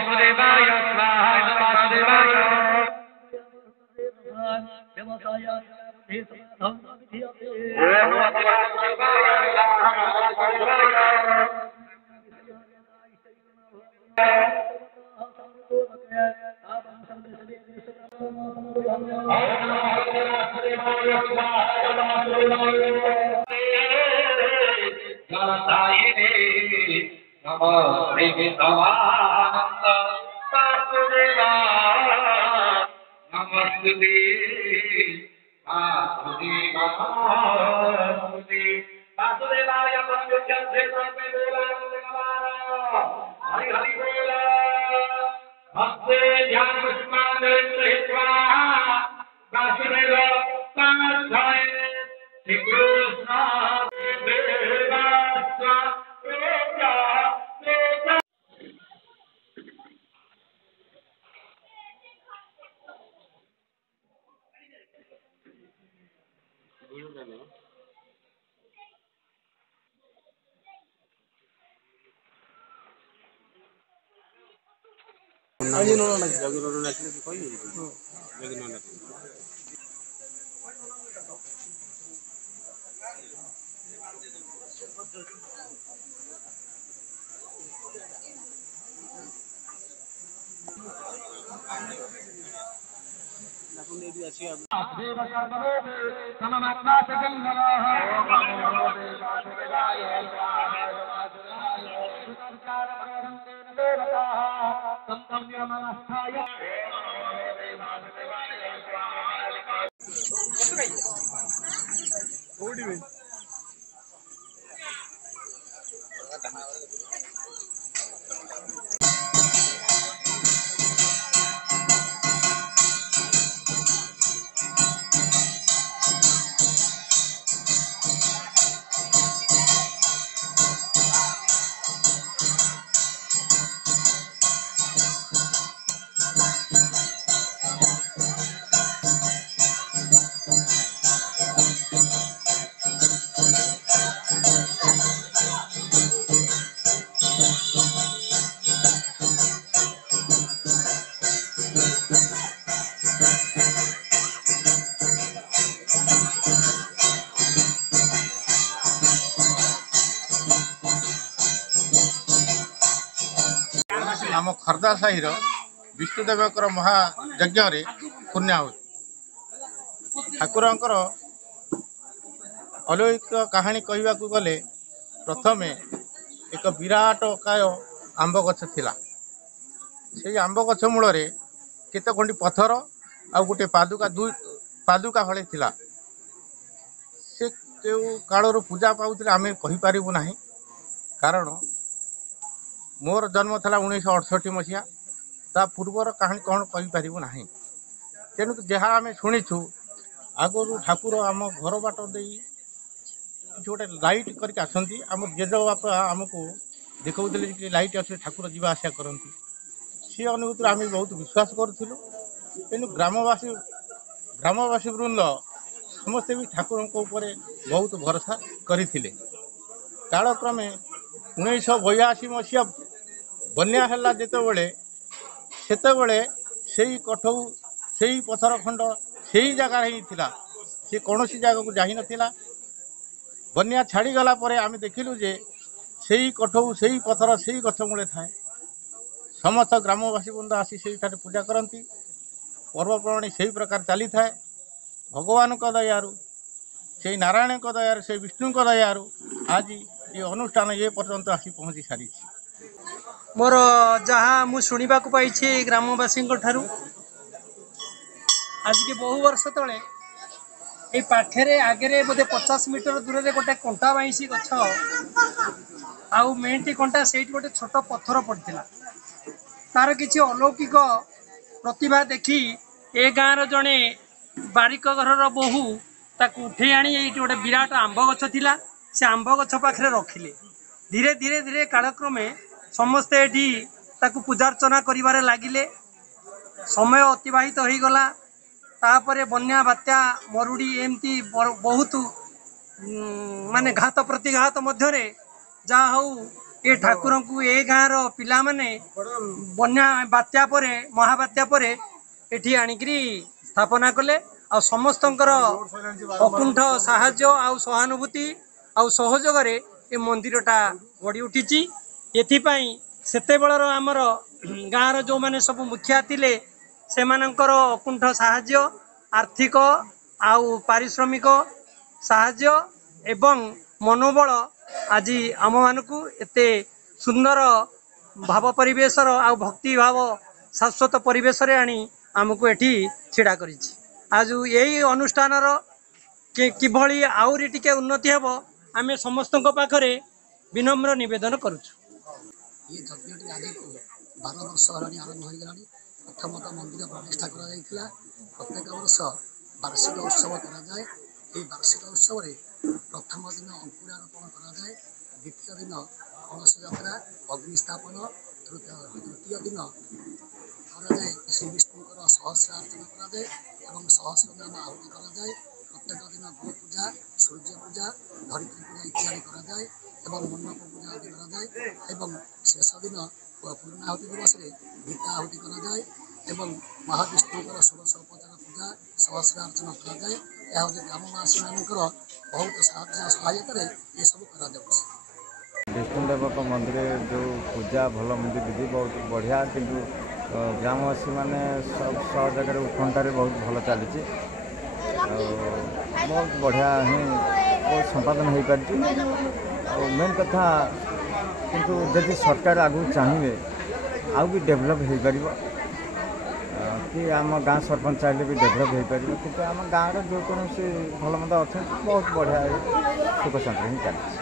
वासुदेवाय स्वाहा वासुदेवाय आम खर्दा साहिर विष्णुदेवकर महायज्ञ पुण्या हो ठाकुर अलौकिक कहानी कहवा गले प्रथमे एक विराट काय आंब गछ थिला। से आंब गछ मूल केते खंडी पत्थर आ गोटे पादुका हले थिला। से केउ कालर पूजा पाउथिले आमे कहि पारिबु नाही, कारण मोर जन्म था 1968 मसीहा। ता पूर्वर कहानी कौन कहीपर ना। तेणु जहाँ आम शुणीचु आगु ठाकुर आम घर बाट दे गोटे लाइट करके आसती। आम जेज बापा आमको देखते कि लाइट अच्छे ठाकुर जीवा आसा करती। सी अनुभूति आम बहुत विश्वास करूँ। तेणु ग्रामवासी वृंद समस्ते भी ठाकुर बहुत भरोसा करते। कालक्रमे 1982 मसीहा बन्या है जितेबले से कठौ से पथर खंड से जगार ही थिला। से कौन सी जगह को जाही नथिला। बन्या छाड़ी गला परे आमे देखिलु जे से कठौ से पथर से गछ मूले थाए। समस्त ग्रामवासी बृंद आसी से पूजा करती। पर्वपर्वाणी से प्रकार चली थाए। भगवान का दयारु से नारायण का दयारु से विष्णु का दयारु आज ये अनुष्ठान ये पर्यंत आसी पहुँची सारी। मोर जहाँ मु शुणा पाई ग्रामवासी ठारू आज के बहु वर्ष तले ये पाखे आगे बोधे 50 मीटर दूर से गोटे कंटा बाईसी गछ आउ मेहटी कंटा से गोटे छोट पत्थर पड़ता। तार किसी अलौकिक प्रतिभा देखी ए गाँव जड़े बारिक घर बोहू ताकू उठे आनी ये गोटे विराट आंब गछ थिला। से आंब गछ पाखे रखिले। धीरे धीरे धीरे कालक्रमे समस्ते एठी ताकू पूजार्चना करिबारे लागिले। समय अतिबाहित हो गला। तापरे बन्या बात्या मरुड़ी एमती बहुत माने घात प्रतिघात मध्यरे जहा हूँ ए ठाकुर को ए गाँव पिला माने बन्या बात्या परे महाबात्या परे एठी आनिकरी स्थापना कले आ समस्तंकर अकुंठ साहाय्य आ सहानुभूति आ सहयोग रे ए मंदिरटा गढ़ी उठिची एथिपाई सेतेबेलर आमर गाँव जो माने सब मुखिया थिले सेमानंकर अकुंठ साहाय्य आर्थिक आउ पारिश्रमिक साहाय्य एवं मनोबल आज आम मानकु एते सुंदर भाव परिवेशर आ भक्ति भाव शाश्वत परिवेश रे आनी आमको एठी छिड़ा करिछि। आज यही अनुष्ठान किभली आउरी टिके उन्नति हेबो आमे समस्तक पाखरे विनम्र निवेदन करूछु। ये यज्ञटी आज को 12 वर्ष हेलानी आरंभ हो गलानी। प्रथमतः मंदिर प्रतिष्ठा करा जायतिला। प्रत्येक वर्ष वार्षिक उत्सव करा जाए। ये वार्षिक उत्सव रे प्रथम दिन अंकुरारोपण करा जाए, द्वितीय दिन कलश यात्रा अग्निस्थापन, तृतीय दिन करा जाए श्री विष्णुकर सहस्र अर्चना करा जाए एवं सहस्र नाम आहुति करा जाए। प्रत्येक दिन गो पूजा, सूर्य पूजा, धरित्री पूजा इत्यादि करा जाए एवं मंडप पूजा आदि करा जाए एवं शेष दिन पूर्णाहुति दिवस में गीता आहुति करा जाए एवं महाविष्णुकर 16 उपचार पूजा सहस्र अर्चना करा जाए। यह हूँ ग्रामवासी मानकर बहुत सहायता ये सब करा जाउछि। विष्णुदेव मंदिर जो पूजा भल मंदिर दीदी बहुत बढ़िया किंतु ग्रामवासी मैंने सब जगह उत्कंठारे बहुत भल चली बहुत बढ़िया ही बहुत संपादन हो पार मेन कथा किंतु जदि सरकार आगु चाहिए आउ भी डेभलप हो पार कि आम गाँ सरपंच चाहिए भी डेभलप हो पार कि आम गाँव जो कौन भल मंद अच्छा बहुत बढ़िया सुख शांति ही चलती।